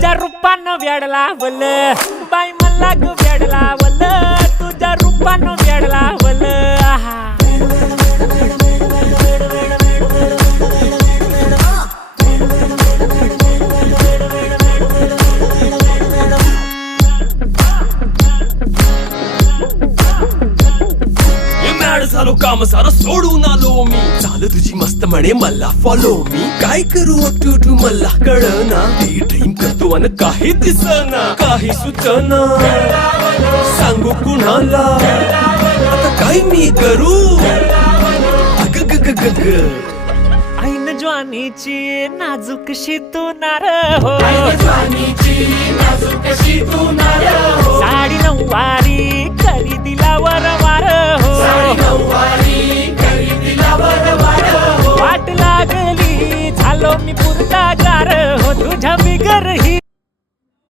तुझ्या रूपानं वेड लावल बाई मला ग वेड लावल तुझ्या रूपानं वेड लावल आहा झालो काम सारं सोडून आलो मी चाल तुझी मस्त म्हणे मला फॉलो मी काय करू टू मला कळना ड्रीम करतो अन काही दिसना काही सुचना सांगू कुणाला आता काय मी करू अग ग ग ग ग ऐन ज्वानीची नाजूकशी तू नार हो साडी नऊवारी करी दिला वरवार हो वाट लागली झालो मी पुरता गार हो तुझ्या बिगर ही